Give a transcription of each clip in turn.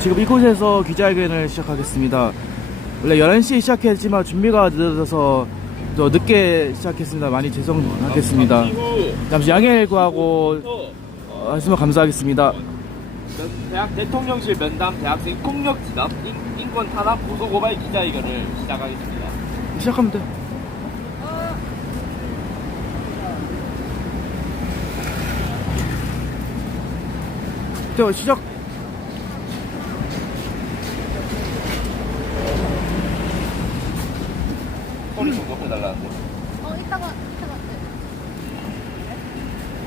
지금 이곳에서 기자회견을 시작하겠습니다. 원래 11시에 시작했지만 준비가 늦어져서 또 늦게 시작했습니다. 많이 죄송하겠습니다. 잠시 양해 구하고 어, 하시면 감사하겠습니다. 대학 대통령실 면담 대학생 폭력 진압 인, 인권 탄압 고소 고발 기자회견을 시작하겠습니다. 시작하면 돼. 저 시작. 소리 좀 높여달라는데. 어, 이따가, 이따가.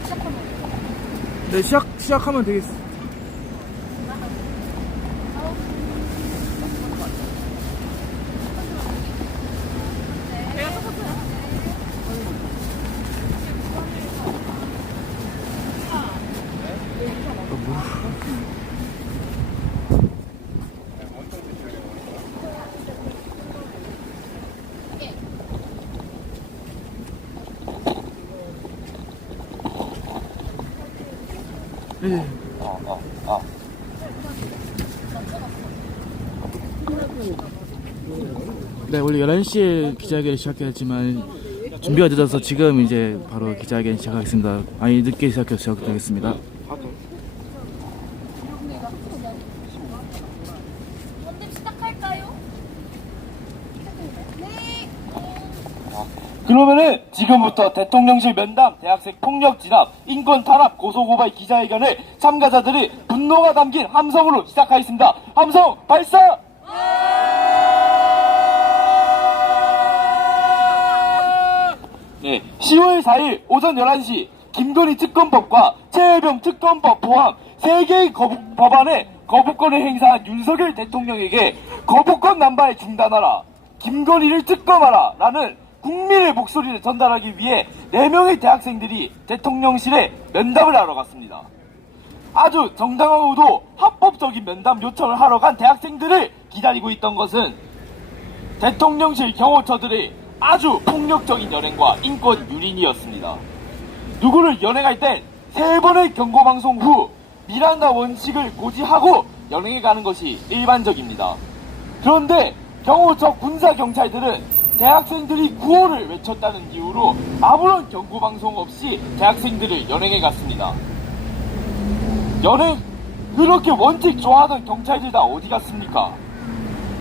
시작하면. 네, 시작 시작하면 되겠어. 네. 어, 어, 어. 네, 원래 11시에 기자회견을 시작했지만 준비가 늦어서 지금 이제 바로 기자회견 시작하겠습니다. 많이 늦게 시작해서 시작하겠습니다. 언제 시작할까요? 네. 그러면은 지금부터 대통령실 면담 대학생 폭력 진압 인권 탄압 고소 고발 기자회견을 참가자들의 분노가 담긴 함성으로 시작하겠습니다. 함성 발사! 네, 10월 4일 오전 11시 김건희 특검법과 최혜병 특검법 포함 3개의 거부- 법안에 거부권을 행사한 윤석열 대통령에게 거부권 남발을 중단하라 김건희를 특검하라 라는 국민의 목소리를 전달하기 위해 4명의 대학생들이 대통령실에 면담을 하러 갔습니다. 아주 정당하고도 합법적인 면담 요청을 하러 간 대학생들을 기다리고 있던 것은 대통령실 경호처들의 아주 폭력적인 연행과 인권 유린이었습니다. 누구를 연행할 땐 세 번의 경고방송 후 미란다 원칙을 고지하고 연행해 가는 것이 일반적입니다. 그런데 경호처 군사경찰들은 대학생들이 구호를 외쳤다는 이유로 아무런 경고 방송 없이 대학생들을 연행해 갔습니다. 연행 그렇게 원칙 좋아하던 경찰들 다 어디 갔습니까?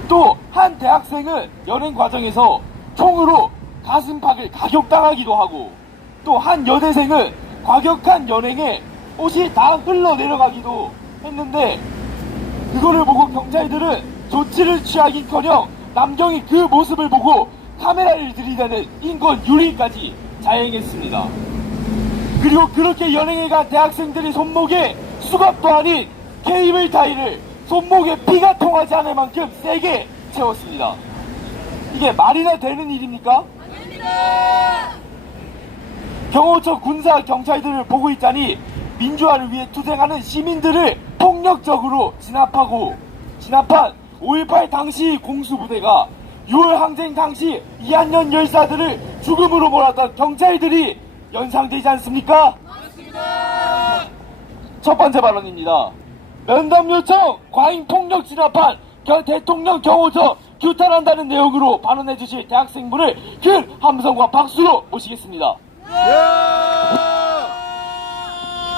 또 한 대학생은 연행 과정에서 총으로 가슴팍을 가격당하기도 하고 또 한 여대생은 과격한 연행에 옷이 다 흘러내려가기도 했는데 그거를 보고 경찰들은 조치를 취하긴커녕 남경이 그 모습을 보고 카메라를 들이대는 인권 유리까지 자행했습니다. 그리고 그렇게 연행해간 대학생들의 손목에 수갑도 아닌 케이블 타이를 손목에 피가 통하지 않을 만큼 세게 채웠습니다. 이게 말이나 되는 일입니까? 경호처 군사 경찰들을 보고 있자니 민주화를 위해 투쟁하는 시민들을 폭력적으로 진압하고 진압한 5.18 당시 공수부대가 6월 항쟁 당시 이한년 열사들을 죽음으로 몰았던 경찰들이 연상되지 않습니까? 첫 번째 발언입니다. 면담 요청 과잉 폭력 진압한 겨- 대통령 경호처 규탄한다는 내용으로 발언해 주실 대학생분을 큰 함성과 박수로 모시겠습니다.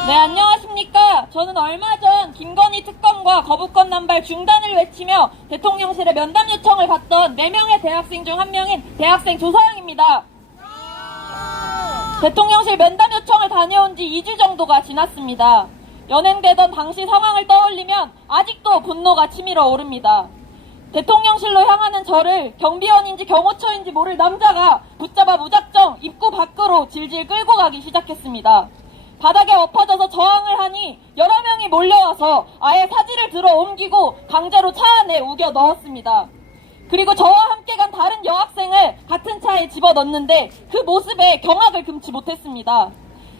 네, 안녕하십니까. 저는 얼마 전 김건희 특검과 거부권 남발 중단을 외치며 대통령실에 면담 요청을 받던 4명의 대학생 중 한 명인 대학생 조서영입니다. 대통령실 면담 요청을 다녀온 지 2주 정도가 지났습니다. 연행되던 당시 상황을 떠올리면 아직도 분노가 치밀어 오릅니다. 대통령실로 향하는 저를 경비원인지 경호처인지 모를 남자가 붙잡아 무작정 입구 밖으로 질질 끌고 가기 시작했습니다. 바닥에 엎어져서 저항을 하니 여러 명이 몰려와서 아예 사지를 들어 옮기고 강제로 차 안에 우겨 넣었습니다. 그리고 저와 함께 간 다른 여학생을 같은 차에 집어 넣는데 그 모습에 경악을 금치 못했습니다.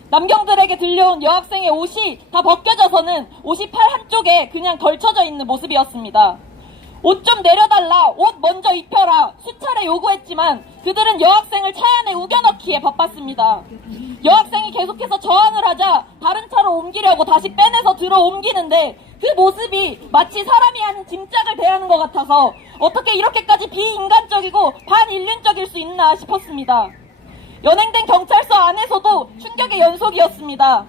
남경들에게 들려온 여학생의 옷이 다 벗겨져서는 옷이 팔 한쪽에 그냥 걸쳐져 있는 모습이었습니다. 옷 좀 내려달라, 옷 먼저 입혀라 수차례 요구했지만 그들은 여학생을 차 안에 우겨넣기에 바빴습니다. 여학생이 계속해서 저항을 하자 다른 차로 옮기려고 다시 빼내서 들어 옮기는데 그 모습이 마치 사람이 하는 짐짝을 대하는 것 같아서 어떻게 이렇게까지 비인간적이고 반인륜적일 수 있나 싶었습니다. 연행된 경찰서 안에서도 충격의 연속이었습니다.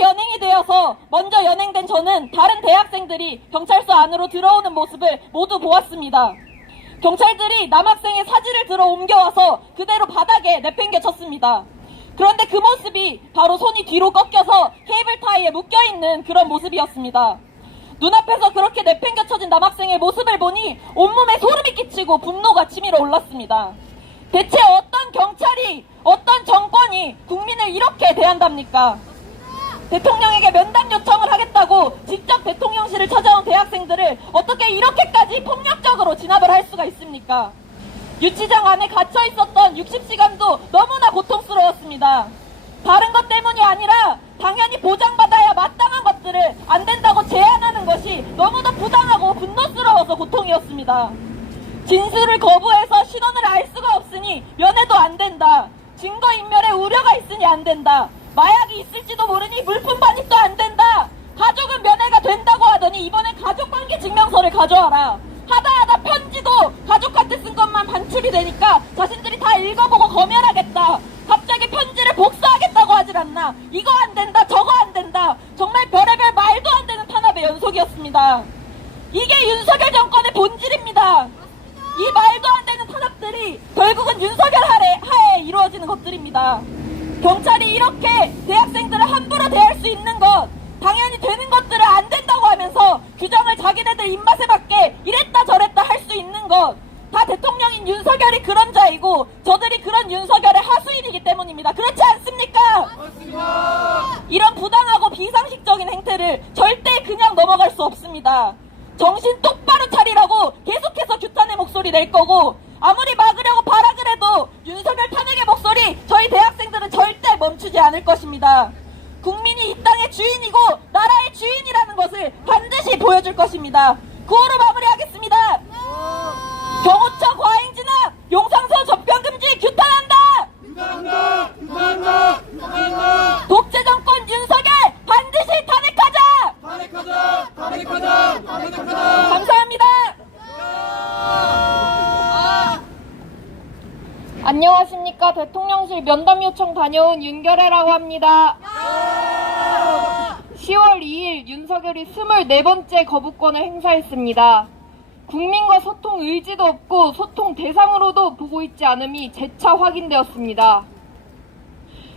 연행이 되어서 먼저 연행된 저는 다른 대학생들이 경찰서 안으로 들어오는 모습을 모두 보았습니다. 경찰들이 남학생의 사지를 들어 옮겨와서 그대로 바닥에 내팽겨 쳤습니다. 그런데 그 모습이 바로 손이 뒤로 꺾여서 케이블 타이에 묶여있는 그런 모습이었습니다. 눈앞에서 그렇게 내팽겨 쳐진 남학생의 모습을 보니 온몸에 소름이 끼치고 분노가 치밀어 올랐습니다. 대체 어떤 경찰이, 어떤 정권이 국민을 이렇게 대한답니까? 대통령에게 면담 요청을 하겠다고 직접 대통령실을 찾아온 대학생들을 어떻게 이렇게까지 폭력적으로 진압을 할 수가 있습니까? 유치장 안에 갇혀 있었던 60시간도 너무나 고통스러웠습니다. 다른 것 때문이 아니라 당연히 보장받아야 마땅한 것들을 안 된다고 제안하는 것이 너무도 부당하고 분노스러워서 고통이었습니다. 진술을 거부해서 신원을 알 수가 없으니 면회도 안 된다. 증거인멸에 우려가 있으니 안 된다. 마약이 있을지도 모르니 물품 반입도 안 된다. 가족은 면회가 된다고 하더니 이번엔 가족관계 증명서를 가져와라. 하다 하다 편지도 가족한테 쓴 것만 반출이 되니까 자신들이 다 읽어보고 검열하겠다. 갑자기 편지를 복사하겠다고 하질 않나. 이거 안 된다, 저거 안 된다. 정말 별의별 말도 안 되는 탄압의 연속이었습니다. 이게 윤석열 정권의 본질입니다. 이 말도 안 되는 탄압들이 결국은 윤석열 하에 이루어지는 것들입니다. 경찰이 이렇게 대학생들을 함부로 대할 수 있는 것, 당연히 되는 것들을 안 된다고 하면서 규정을 자기네들 입맛에 맞게 이랬다 저랬다 할 수 있는 것, 다 대통령인 윤석열이 그런 자이고 저들이 그런 윤석열의 하수인이기 때문입니다. 그렇지 않습니까? 이런 부당하고 비상식적인 행태를 절대 그냥 넘어갈 수 없습니다. 정신 똑바로 차리라고 계속해서 규탄의 목소리 낼 거고 아무리 막으려고 발악을 해도 윤석열 탄핵의 목소리 저희 대학생들은 절대 멈추지 않을 것입니다. 국민이 이 땅의 주인이고 나라의 주인이라는 것을 반드시 보여줄 것입니다. 구호로 마무리하겠습니다. 경호처 과잉 진압, 용상서 접견 금지 규탄한다. 독재 정권 윤석열 반드시 탄핵하자. 감사합니다. 안녕하십니까 대통령실 면담 요청 다녀온 윤결애라고 합니다. 10월 2일 윤석열이 24번째 거부권을 행사했습니다. 국민과 소통 의지도 없고 소통 대상으로도 보고 있지 않음이 재차 확인되었습니다.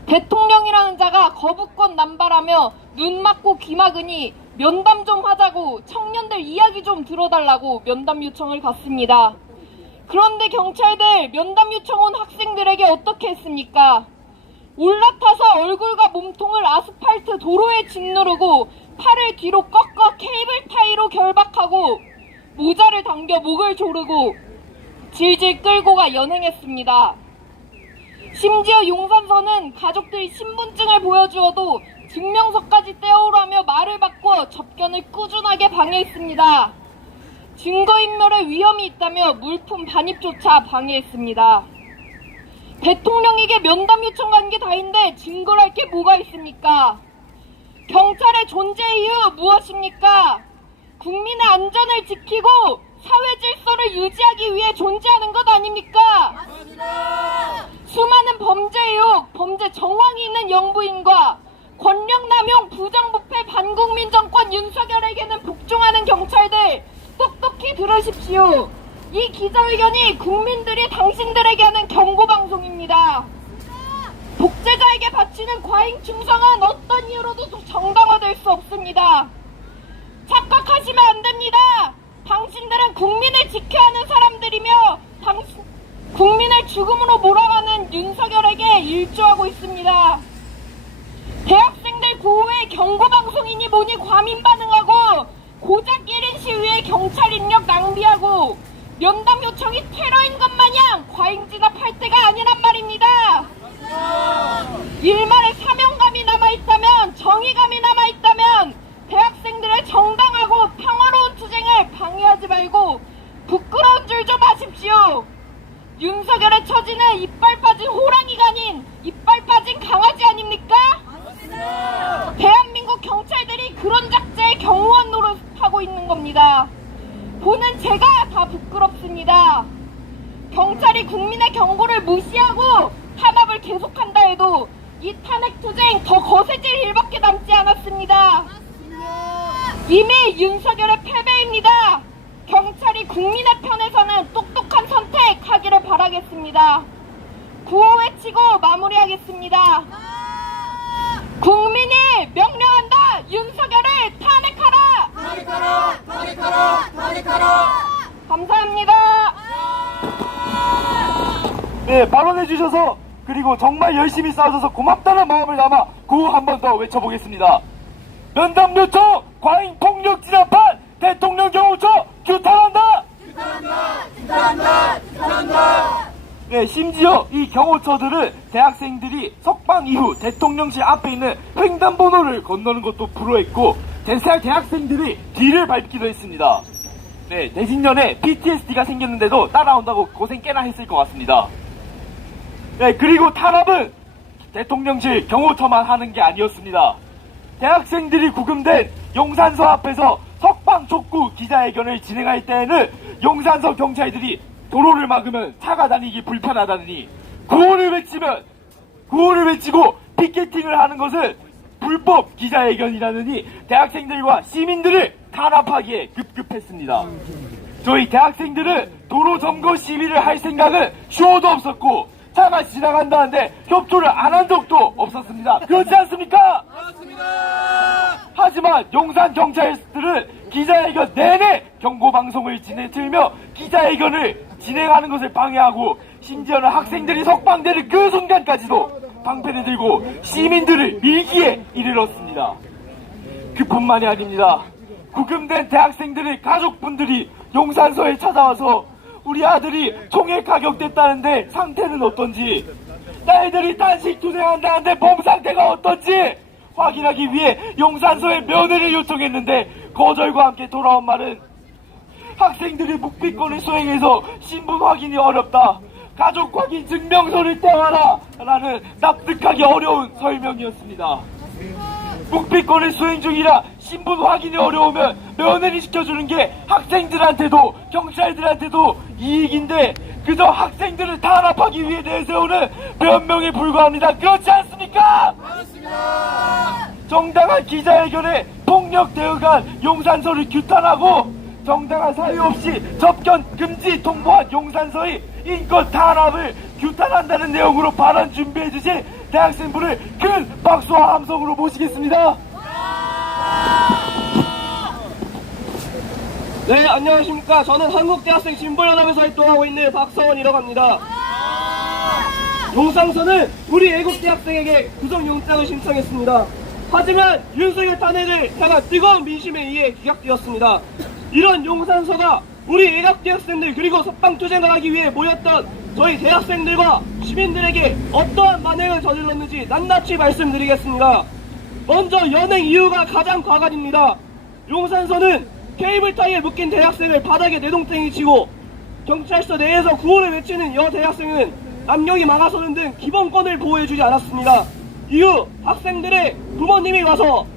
대통령이라는 자가 거부권 남발하며 눈 막고 귀 막으니 면담 좀 하자고 청년들 이야기 좀 들어달라고 면담 요청을 갔습니다. 그런데 경찰들 면담 요청 온 학생들에게 어떻게 했습니까? 올라타서 얼굴과 몸통을 아스팔트 도로에 짓누르고 팔을 뒤로 꺾어 케이블 타이로 결박하고 모자를 당겨 목을 조르고 질질 끌고가 연행했습니다. 심지어 용산서는 가족들이 신분증을 보여주어도 증명서까지 떼오라며 말을 바꿔 접견을 꾸준하게 방해했습니다. 증거인멸의 위험이 있다며 물품 반입조차 방해했습니다. 대통령에게 면담 요청한 게 다인데 증거를 할게 뭐가 있습니까? 경찰의 존재 이유 무엇입니까? 국민의 안전을 지키고 사회 질서를 유지하기 위해 존재하는 것 아닙니까? 수많은 범죄 의혹, 범죄 정황이 있는 영부인과 권력 남용 부정부패 반국민 정권 윤석열에게는 복종하는 경찰들 똑똑히 들으십시오. 이 기자회견이 국민들이 당신들에게 하는 경고방송입니다. 독재자에게 바치는 과잉 충성은 어떤 이유로도 정당화될 수 없습니다. 착각하시면 안 됩니다. 당신들은 국민을 지켜야 하는 사람들이며 당신, 국민을 죽음으로 몰아가는 윤석열에게 일조하고 있습니다. 대학생들 구호에 경고방송이니 뭐니 과민 반응하고 고작 1인 시위에 경찰 인력 낭비하고 면담 요청이 테러인 것 마냥 과잉 진압할 때가 아니란 말입니다. 일말의 사명감이 남아있다면 정의감이 남아있다면 대학생들의 정당하고 평화로운 투쟁을 방해하지 말고 부끄러운 줄 좀 하십시오. 윤석열의 처지는 이빨 빠진 호랑이가 아닌 이빨 빠진 강아지 아닙니까? 대한민국 경찰들이 그런 작자의 경호원 노릇하고 있는 겁니다. 보는 제가 다 부끄럽습니다. 경찰이 국민의 경고를 무시하고 탄압을 계속한다 해도 이 탄핵 투쟁 더 거세질 일밖에 남지 않았습니다. 이미 윤석열의 패배입니다. 경찰이 국민의 편에서는 똑똑한 선택하기를 바라겠습니다. 구호 외치고 마무리하겠습니다. 국민이 명령한다. 윤석열을 탄핵하라. 탄핵하라. 탄핵하라. 탄핵하라. 감사합니다. 네, 발언해 주셔서 그리고 정말 열심히 싸워줘서 고맙다는 마음을 담아 구호 한 번 더 외쳐보겠습니다. 면담 요청, 과잉 폭력 진압한 대통령 경호처 규탄한다. 규탄한다. 규탄한다. 네, 심지어 이 경호처들은 대학생들이 석방 이후 대통령실 앞에 있는 횡단번호를 건너는 것도 불허했고 대살 대학생들이 뒤를 밟기도 했습니다. 네, 대신년에 PTSD가 생겼는데도 따라온다고 고생 꽤나 했을 것 같습니다. 네, 그리고 탄압은 대통령실 경호처만 하는 게 아니었습니다. 대학생들이 구금된 용산서 앞에서 석방 촉구 기자회견을 진행할 때에는 용산서 경찰들이 도로를 막으면 차가 다니기 불편하다느니 구호를 외치면 구호를 외치고 피켓팅을 하는 것은 불법 기자회견이라느니 대학생들과 시민들을 탄압하기에 급급했습니다. 저희 대학생들은 도로 점거 시위를 할 생각은 쇼도 없었고 차가 지나간다는데 협조를 안 한 적도 없었습니다. 그렇지 않습니까? 하지만 용산 경찰들은 기자회견 내내 경고 방송을 진행틀며 기자회견을 진행하는 것을 방해하고 심지어는 학생들이 석방되는 그 순간까지도 방패를 들고 시민들을 밀기에 이르렀습니다. 그뿐만이 아닙니다. 구금된 대학생들의 가족분들이 용산서에 찾아와서 우리 아들이 총에 가격됐다는데 상태는 어떤지 딸들이 단식 투쟁한다는데 몸 상태가 어떤지 확인하기 위해 용산서에 면회를 요청했는데 거절과 함께 돌아온 말은 학생들이 묵비권을 수행해서 신분 확인이 어렵다. 가족 확인 증명서를 떼와라. 라는 납득하기 어려운 설명이었습니다. 묵비권을 수행 중이라 신분 확인이 어려우면 면회를 시켜주는 게 학생들한테도 경찰들한테도 이익인데 그저 학생들을 탄압하기 위해 내세우는 변명에 불과합니다. 그렇지 않습니까? 정당한 기자회견에 폭력 대응한 용산서를 규탄하고 정당한 사유 없이 접견 금지 통보한 용산서의 인권 탄압을 규탄한다는 내용으로 발언 준비해 주신 대학생분을 큰 박수와 함성으로 모시겠습니다. 네, 안녕하십니까. 저는 한국대학생 진보연합에서 활동하고 있는 박서원이라고 합니다. 용상서는 우리 애국대학생에게 구속영장을 신청했습니다. 하지만 윤석열 탄핵을 향한 뜨거운 민심에 의해 기각되었습니다. 이런 용산서가 우리 애국대학생들 그리고 석방투쟁을 하기 위해 모였던 저희 대학생들과 시민들에게 어떠한 만행을 저질렀는지 낱낱이 말씀드리겠습니다. 먼저 연행 이유가 가장 과관입니다. 용산서는 케이블타이에 묶인 대학생을 바닥에 내동댕이 치고 경찰서 내에서 구호를 외치는 여 대학생은 남녀이 막아서는 등 기본권을 보호해주지 않았습니다. 이후 학생들의 부모님이 와서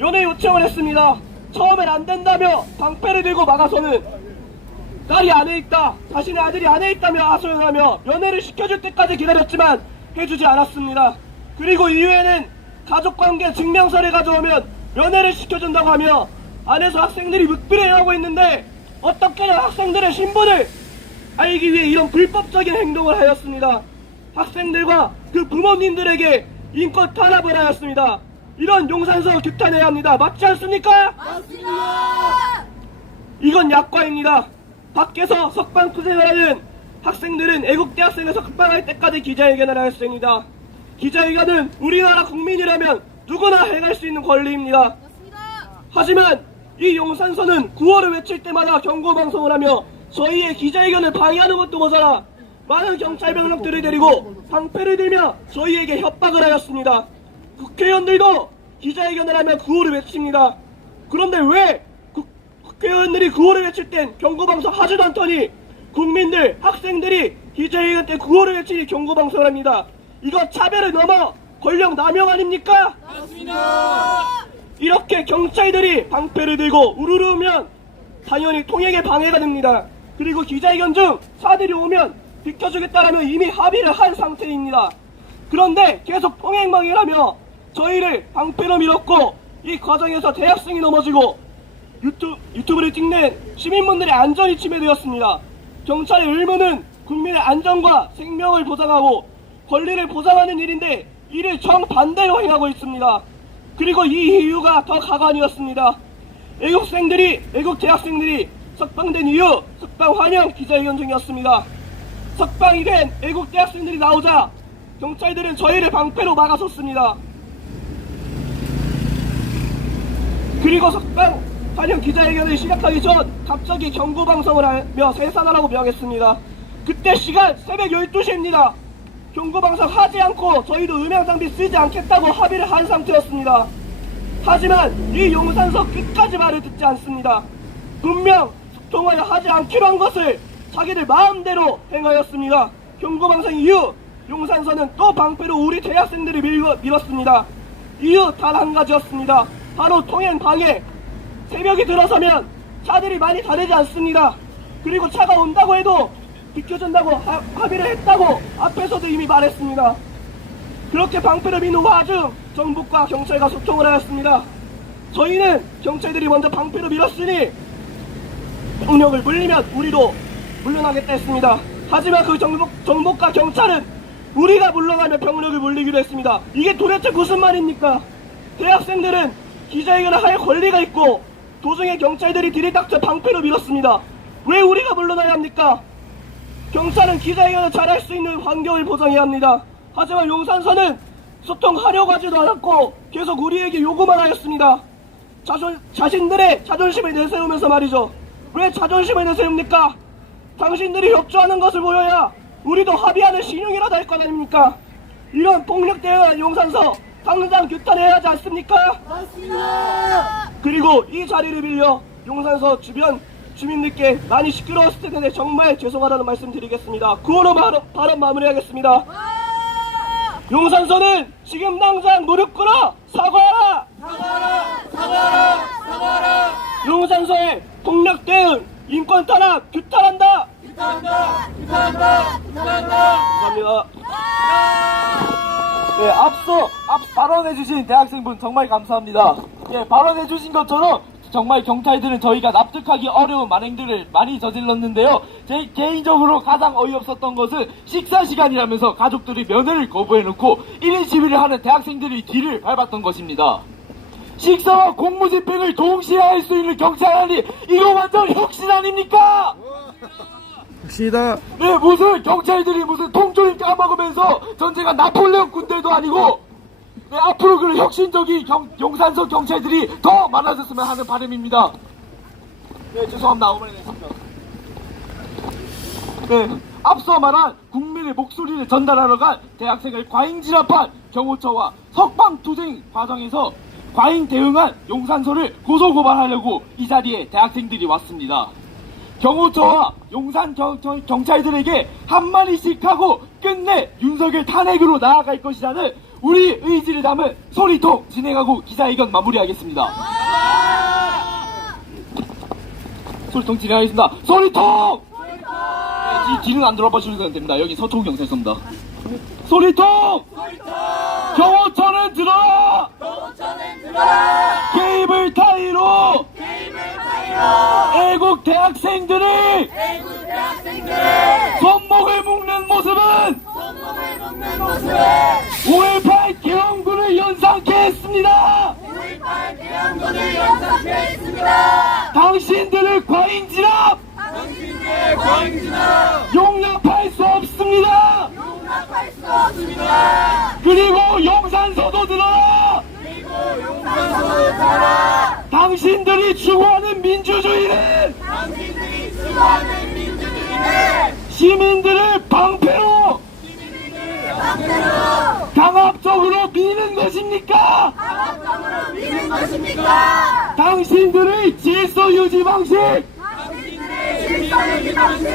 연애 요청을 했습니다. 처음엔 안 된다며 방패를 들고 막아서는 딸이 안에 있다. 자신의 아들이 안에 있다며 하소연하며 면회를 시켜줄 때까지 기다렸지만 해주지 않았습니다. 그리고 이후에는 가족관계 증명서를 가져오면 면회를 시켜준다고 하며 안에서 학생들이 묵비를 하고 있는데 어떻게든 학생들의 신분을 알기 위해 이런 불법적인 행동을 하였습니다. 학생들과 그 부모님들에게 인권 탄압을 하였습니다. 이런 용산서 규탄해야 합니다. 맞지 않습니까? 이건 약과입니다. 밖에서 석방 투쟁을 하는 학생들은 애국대학생에서 석방할 때까지 기자회견을 있습니다. 기자회견은 우리나라 국민이라면 누구나 행할 수 있는 권리입니다. 하지만 이 용산서는 구호를 외칠 때마다 경고 방송을 하며 저희의 기자회견을 방해하는 것도 모자라 많은 경찰 병력들을 데리고 방패를 들며 저희에게 협박을 하였습니다. 국회의원들도 기자회견을 하며 구호를 외칩니다. 그런데 왜 국- 국회의원들이 구호를 외칠 땐 경고방송 하지도 않더니 국민들, 학생들이 기자회견 때 구호를 외치니 경고방송을 합니다. 이거 차별을 넘어 권력 남용 아닙니까? 이렇게 경찰들이 방패를 들고 우르르면 당연히 통행에 방해가 됩니다. 그리고 기자회견 중 사들이 오면 비켜주겠다라며 이미 합의를 한 상태입니다. 그런데 계속 통행 방해를 하며 저희를 방패로 밀었고 이 과정에서 대학생이 넘어지고 유튜, 유튜브를 찍는 시민분들의 안전이 침해되었습니다. 경찰의 의무는 국민의 안전과 생명을 보장하고 권리를 보장하는 일인데 이를 정반대로 행하고 있습니다. 그리고 이 이유가 더 가관이었습니다. 애국생들이, 애국 대학생들이 석방된 이후 석방 환영 기자회견 중이었습니다. 석방이 된 애국 대학생들이 나오자 경찰들은 저희를 방패로 막아섰습니다. 그리고 석방 환영 기자회견을 시작하기 전 갑자기 경고 방송을 하며 세산하라고 명했습니다. 그때 시간 새벽 12시입니다. 경고 방송 하지 않고 저희도 음향 장비 쓰지 않겠다고 합의를 한 상태였습니다. 하지만 이 용산서 끝까지 말을 듣지 않습니다. 분명 소통을 하지 않기로 한 것을 자기들 마음대로 행하였습니다. 경고 방송 이후 용산서는 또 방패로 우리 대학생들을 밀, 밀었습니다. 이유 단 한 가지였습니다. 바로 통행 방해. 새벽이 들어서면 차들이 많이 다르지 않습니다. 그리고 차가 온다고 해도 비켜준다고 하- 합의를 했다고 앞에서도 이미 말했습니다. 그렇게 방패를 미는 와중 정부과 경찰과 소통을 하였습니다. 저희는 경찰들이 먼저 방패로 밀었으니 병력을 물리면 우리도 물러나겠다 했습니다. 하지만 그 정복, 정복과 경찰은 우리가 물러나면 병력을 물리기로 했습니다. 이게 도대체 무슨 말입니까? 대학생들은 기자회견을 할 권리가 있고 도중에 경찰들이 들이닥쳐 방패로 밀었습니다. 왜 우리가 물러나야 합니까? 경찰은 기자회견을 잘할 수 있는 환경을 보장해야 합니다. 하지만 용산서는 소통하려고 하지도 않았고 계속 우리에게 요구만 하였습니다. 자존, 자신들의 자존심을 내세우면서 말이죠. 왜 자존심을 내세웁니까? 당신들이 협조하는 것을 보여야 우리도 합의하는 신용이라도 할 것 아닙니까? 이런 폭력 대응한 용산서 당장 규탄해야 하지 않습니까? 그리고 이 자리를 빌려 용산서 주변 주민들께 많이 시끄러웠을 텐데 정말 죄송하다는 말씀 드리겠습니다. 구호로 발언, 발언 마무리하겠습니다. 용산서는 지금 당장 무릎 꿇어 사과하라! 사과하라! 사과하라! 용산서의 폭력 대응, 인권 탄압 규탄한다! 규탄한다! 규탄한다! 규탄한다! 감사합니다. 네, 앞서 앞 발언해주신 대학생분 정말 감사합니다. 예, 발언해주신 것처럼 정말 경찰들은 저희가 납득하기 어려운 만행들을 많이 저질렀는데요. 제 개인적으로 가장 어이없었던 것은 식사 시간이라면서 가족들이 면회를 거부해놓고 1인 시위를 하는 대학생들이 뒤를 밟았던 것입니다. 식사와 공무집행을 동시에 할 수 있는 경찰관이 이거 완전 혁신 아닙니까? 시다 네, 무슨 경찰들이 무슨 통조림 까먹으면서 전쟁한 나폴레옹 군대도 아니고 네, 앞으로 그런 혁신적인 경, 용산서 경찰들이 더 많아졌으면 하는 바람입니다. 네, 죄송합니다. 오만했습니다 네, 앞서 말한 국민의 목소리를 전달하러 간 대학생을 과잉 진압한 경호처와 석방 투쟁 과정에서 과잉 대응한 용산서를 고소 고발하려고 이 자리에 대학생들이 왔습니다. 경호처와 용산 경, 경- 경찰들에게 한마디씩 하고 끝내 윤석열 탄핵으로 나아갈 것이라는 우리 의지를 담은 소리통 진행하고 기자회견 마무리하겠습니다. 소리통 진행하겠습니다. 소리통! 네, 뒤, 뒤는 안 들어봐 주셔도 됩니다. 여기 서초 경찰서입니다. 소리통! 경호처는 들어라! 케이블 타이로! 애국 대학생들이 손목을 묶는 모습은 5.18 개헌군을 연상케 했습니다. 당신들을 과잉 진압! 용납할 수 없습니다. 그리고 용산서도 들어 라. 당신들이 추구하는 민주주의는 시민들을 방패로 강압적 강압적으로 미는 것입니까? 강압적으로 미는 것입니까? 당신들의 질서 유지 방식 당신들의 질서 유지 방식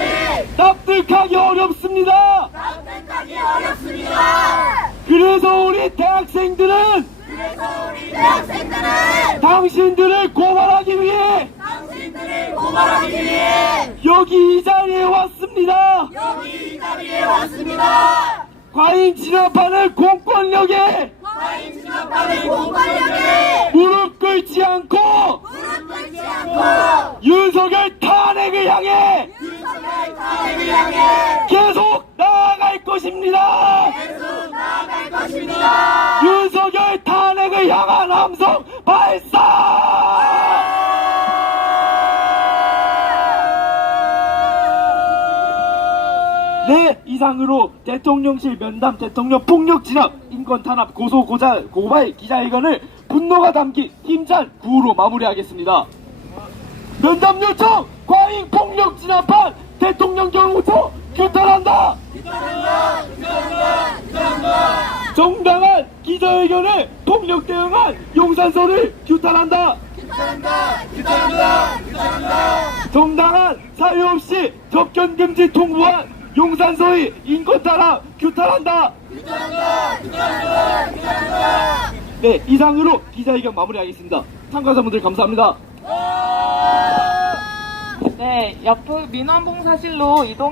납득하기 어렵습니다. 납득하기 어렵습니다. 그래서 우리 대학생들은 그래서 우리 대학생들은 당신들을 고발하기 위해 당신들을 고발하기 위해 여기 이 자리에 왔습니다. 여기 이 자리에 왔습니다. 과잉 진압하는 공권력에 과잉 진압하는 공권력에 무릎 꿇지 않고 무릎 꿇지 않고 윤석열 탄핵을 향해 윤석열 탄핵을 향해 계속 나아갈 것입니다. 계속 나아갈 것입니다. 네, 이상으로 대통령실 면담 대통령 폭력 진압 인권 탄압 고소 고자 고발 기자회견을 분노가 담긴 힘찬 구호로 마무리하겠습니다. 면담 요청 과잉 폭력 진압한 대통령 경호처 규탄한다. 정당한 기자회견에 폭력 대응한 용산서를 규탄한다. 정당한 사유 없이 접견 금지 통보한 용산서의 인권 탄압 규탄한다. 네, 이상으로 기자회견 마무리하겠습니다. 참가자분들 감사합니다. 네, 옆 민원봉사실로 이동